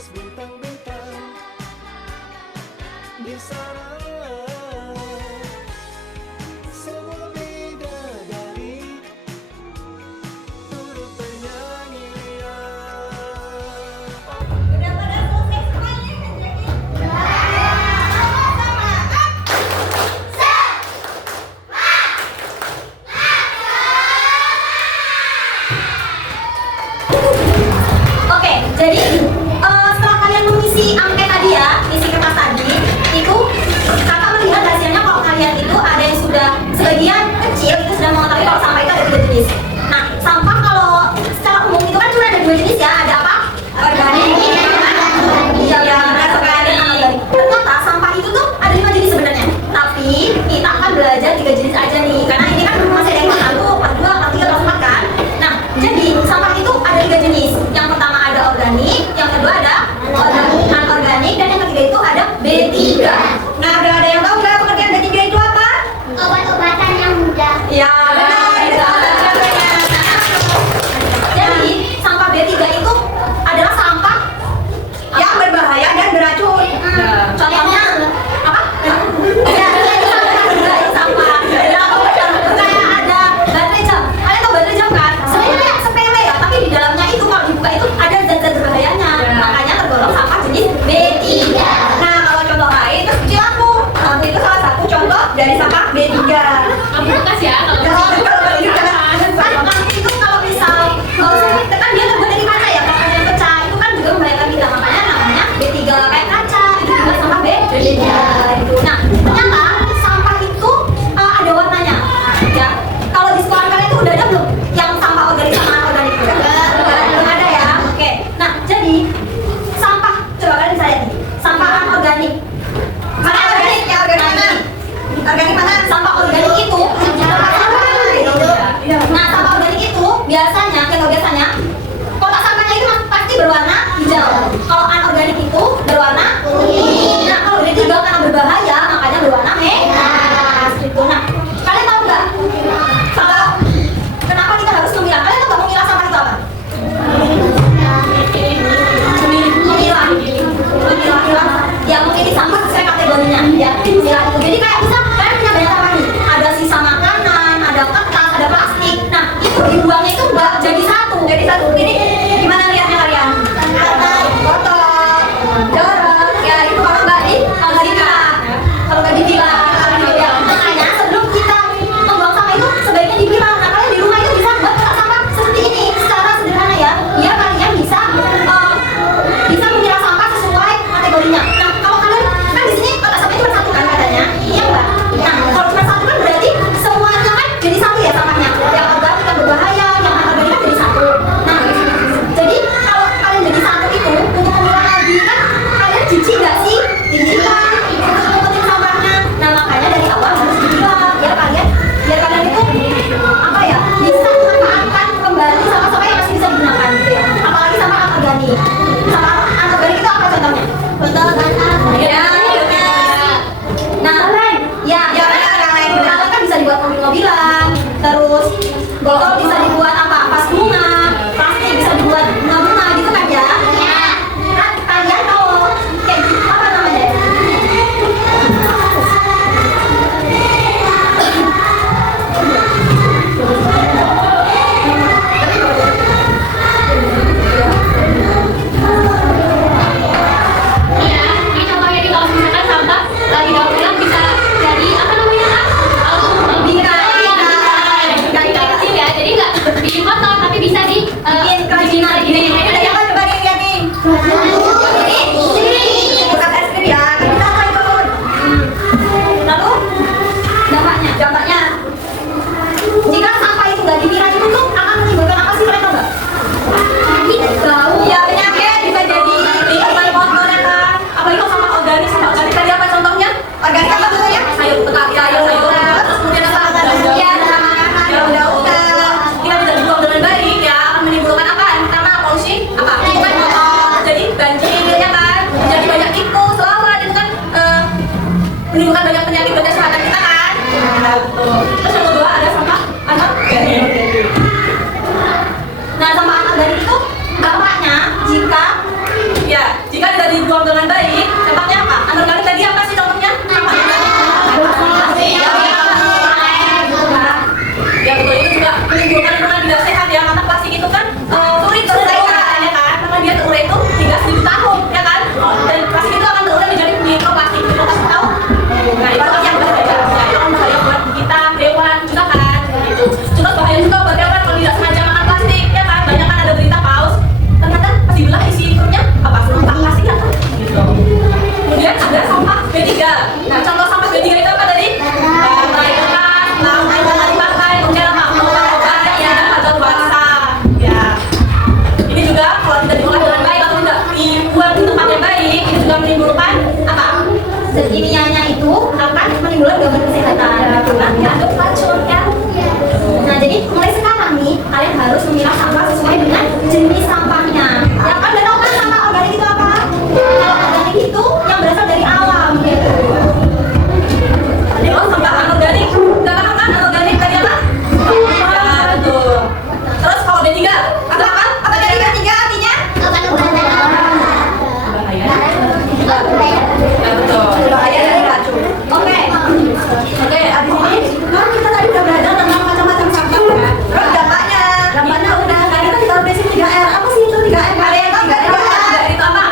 atas bintang-bintang di sana. Semua bidadari turut bernyanyi. Udah pada selesai semuanya kerjain? Oke, jadi setelah kalian mengisi angket tadi ya, isi kertas tadi, itu kakak melihat hasilnya kalau kalian itu ada yang sudah sebagian kecil itu sudah mengetahui kalau sampah itu ada 3 jenis. Nah, sampah kalau secara umum itu kan cuma ada 2 jenis ya, ada apa? Organik, yang organik, anorganik. Ternyata sampah itu tuh ada 5 jenis sebenarnya. Tapi kita akan belajar 3 jenis aja nih, karena ini kan masih ada yang part 1, part 2, part 3, part 4 kan. Nah, jadi sampah itu ada 3 jenis. Yang pertama ada organik, yang kedua ada anorganik, dan yang ketiga itu ada B3. Nah, ada yang tahu nggak pengertian B3 itu apa? Obat-obatan yang mudah. Ya, benar. Itu obat-obatnya. Jadi, sampah B3 itu adalah sampah yang berbahaya dan beracun. Contohnya apa? Ya, itu sampah. Ya, kayak ada baterai jam. Kalian tahu baterai jam kan? Sebenarnya sepele ya, tapi di dalamnya itu kalau dibuka itu ada zat-zat berbahayanya. Makanya tergolong sampah jenis B3. Nah, kalau contoh lain itu seperti lampu. Lampu itu salah satu contoh dari sampah B3. Lampu bekas ya, kalau Lampu itu kalau misal kan dia terbuat dari kaca ya, kalau kalian pecah itu kan juga membahayakan kita, makanya namanya B3 kayak kaca, itu juga sampah B3 itu. Nah, ternyata sampah itu ada warnanya ya. Kalau di sekolah kalian itu udah ada belum yang sampah organik sama anorganik? Belum ada ya. Oke. Nah, jadi sampah, coba kalian bisa lihat nih, sampah anorganik. Mana organik? Ya organik. Organik mana? Sampah organik itu nah, sampah organik itu biasanya, kotak sampahnya itu pasti berwarna hijau. Kalau anorganik itu berwarna kuning. Nah, kalau B3 karena berbahaya makanya berwarna merah. Gitu. Nah, kalian tahu nggak kalau kenapa kita harus memilah? Kalian tahu nggak memilah sampah itu apa? Memilah. Ya, memilih sampah sesuai kategorinya. Ya, memilah itu. Jadi kayak bisa kalian punya banyak sampah nih. Ada sisa makanan, ada kertas, ada plastik. Nah, itu dibuangnya itu nggak jadi satu. Ini gimana lihatnya kalian? Kotor, jorok. Ya, itu kalau nggak dipilah. Makanya sebelum kita membuang sampah itu sebaiknya dipilah. Nah, kalian di rumah itu bisa buat kotak sampah seperti ini secara sederhana ya. Biar kalian bisa memilah sampah sesuai kategorinya. Nah, kalau kalian kan di sini kotak sampah cuma satu kan katanya, iya nggak? Nah, kalau cuma satu kan berarti semuanya kan jadi satu ya sampahnya. Yang organik yang berbahaya, yang anorganik kan jadi satu. Nah, jadi kalau kalian jadi satu itu untuk memilah lagi kan kalian jijik nggak sih? Jijik kan? Untuk ngumpetin sampahnya. Nah, makanya dari awal harus dipilah biar kalian itu apa ya, bisa memanfaatkan kembali sampah-sampah yang masih bisa digunakan gitu ya. Apalagi sampah anorganik. Sampah anorganik itu apa contohnya? Ya, nah, ya benar. Kan bisa dibuat mobil-mobilan, terus botol bisa dibuat apa? Vas bunga, plastik bisa dibuat bunga-bunga gitu kan ya? Kan kalian kalau kayak gitu apa namanya? ya, ini contohnya nih, kalau misalkan sampah lagi daur ulang bisa jadi apa namanya, bingkai kecil ya, jadi nggak bikin kotor tapi bisa Bikin kerajinan gini. Ada yang coba lihat nih. Ini bukan es krim ya, kan kita akan bangun. Lalu dampaknya jika sampah itu nggak dipilah itu tuh akan menimbulkan apa sih, kalian tahu nggak? Bau. Ya, penyakit bisa jadi bahan kotor ya kan. Apalagi kalau sampah organik tadi apa contohnya? Organik apa contohnya? Sayur. Terus kemudian apa? Ya, daun-daunan. Kita bisa dibuang dengan baik ya, akan menimbulkan apa? Pertama polusi apa? Bukan kotor. Jadi banjir ya kan. Jadi banyak tikus, lawan itu kan menimbulkan banyak penyakit pada kesehatan kita kan. Nah, betul. Terus yang kedua ada sampah anorganik. Nah, sampah anorganik itu dampaknya jika zat kimianya itu akan menimbulkan gangguan kesehatan gitu kan ya, racun ya. Nah jadi mulai sekarang nih kalian harus memilah sampah sesuai dengan jenis sampahnya. Ya kan udah tahu kan sampah organik itu apa? Kalau organik itu yang berasal dari alam gitu. Oh, sampah anorganik. Enggak paham kan anorganik tadi apa? Ya, betul. Terus kalau B3 apa kan? Apa dari B3 artinya? Obat-obatan. Bahaya. Ya, betul. Bahaya dari racun. Oke. Oke, abis ini kan kita tadi udah belajar tentang macam-macam sampah ya. Terus dampaknya. Dampaknya udah. Tadi kita ditaruh basic 3R. Apa sih itu 3R? Ada yang tahu nggak 3R? Itu apa?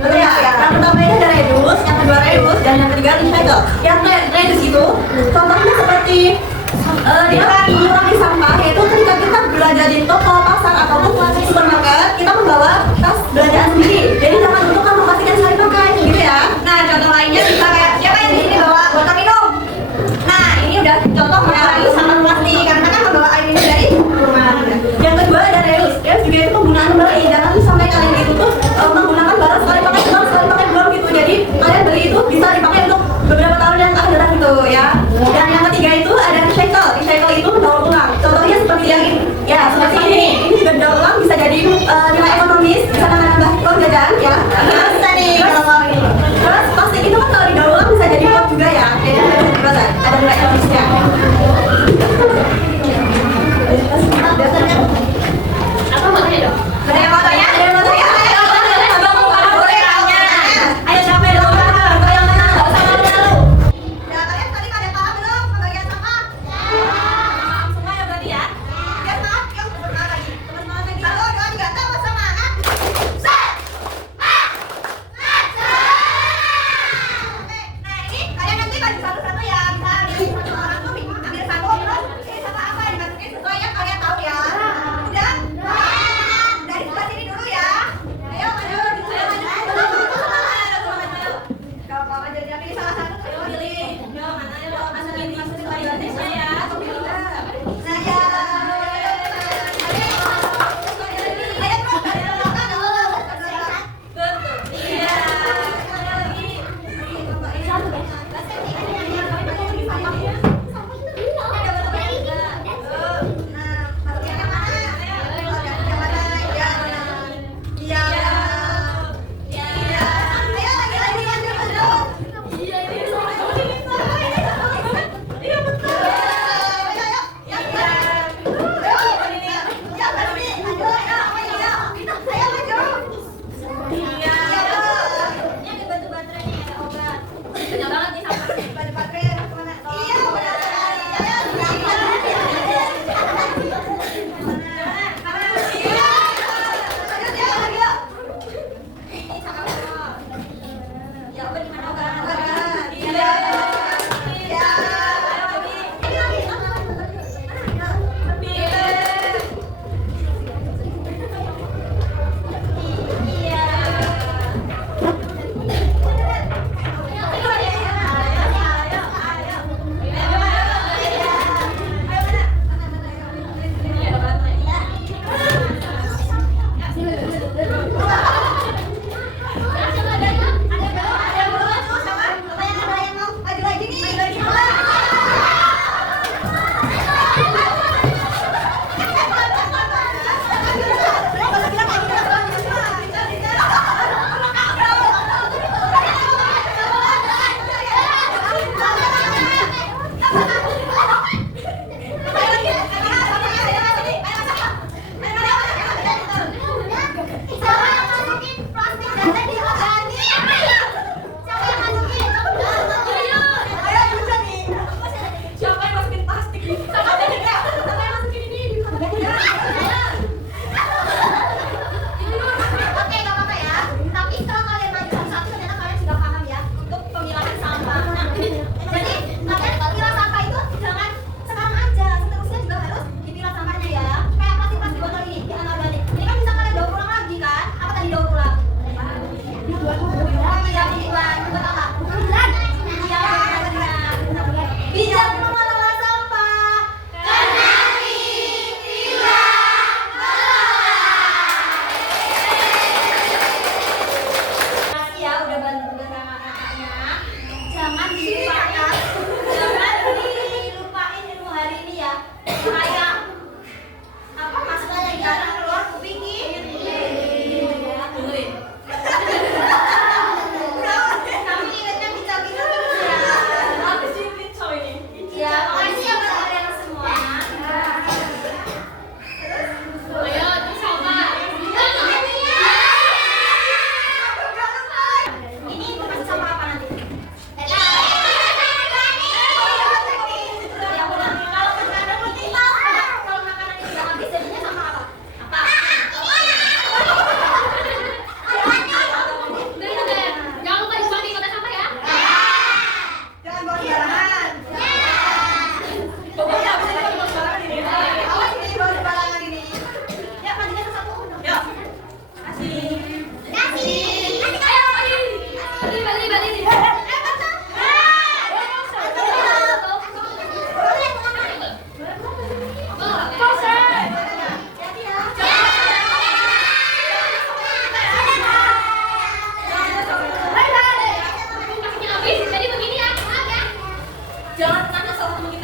Betul ya. Yang pertama itu ada reduce, yang kedua reuse, dan yang ketiga recycle. Yang reduce itu contohnya seperti mengurangi sampah, yaitu ketika kita belanja di toko, pasar, ataupun supermarket, kita membawa tas belanjaan sendiri. Jadi jangan untuk mempastikan sekali pakai, gitu ya. Nah, contoh lainnya kita kayak siapa yang di sini bawa botol minum? Nah, ini udah contoh mengurangi sampah plastik karena kan membawa air minum dari rumah. Yang kedua ada reuse. Reuse juga itu penggunaan kembali. Jangan sampai kalian itu tuh menggunakan barang sekali pakai belum gitu. Jadi kalian beli itu bisa dipakai untuk beberapa tahun yang akan datang gitu ya. Dan yang ketiga itu ada recycle. Recycle itu daur ulang. Contohnya seperti yang ini. Ya, seperti ini. Ini juga daur ulang bisa jadi nilai ekonomis, bisa nambah uang jajan ya. Bisa nih kalau mau ini. Terus plastik itu kan kalau didaur ulang bisa jadi uang juga ya. Jadi ada nilai ekonomisnya. Apa mau tanya dong? Ada yang mau tanya? Ada yang mau tanya? Boleh tanya. Ayo siapa yang mau tanya? Kalau yang mana? Nggak usah malu-malu. Ya, kalian tadi pada paham belum pembagian sampah? Paham semua ya berarti ya? Ya, semangat. Yuk, semangat lagi. Semangat lagi. 1, 2, 3, tambah semangat. Set! Oke, nah ini kalian nanti bagi satu-satu ya. Bisa ambil satu orang tuh ambil satu terus teman kita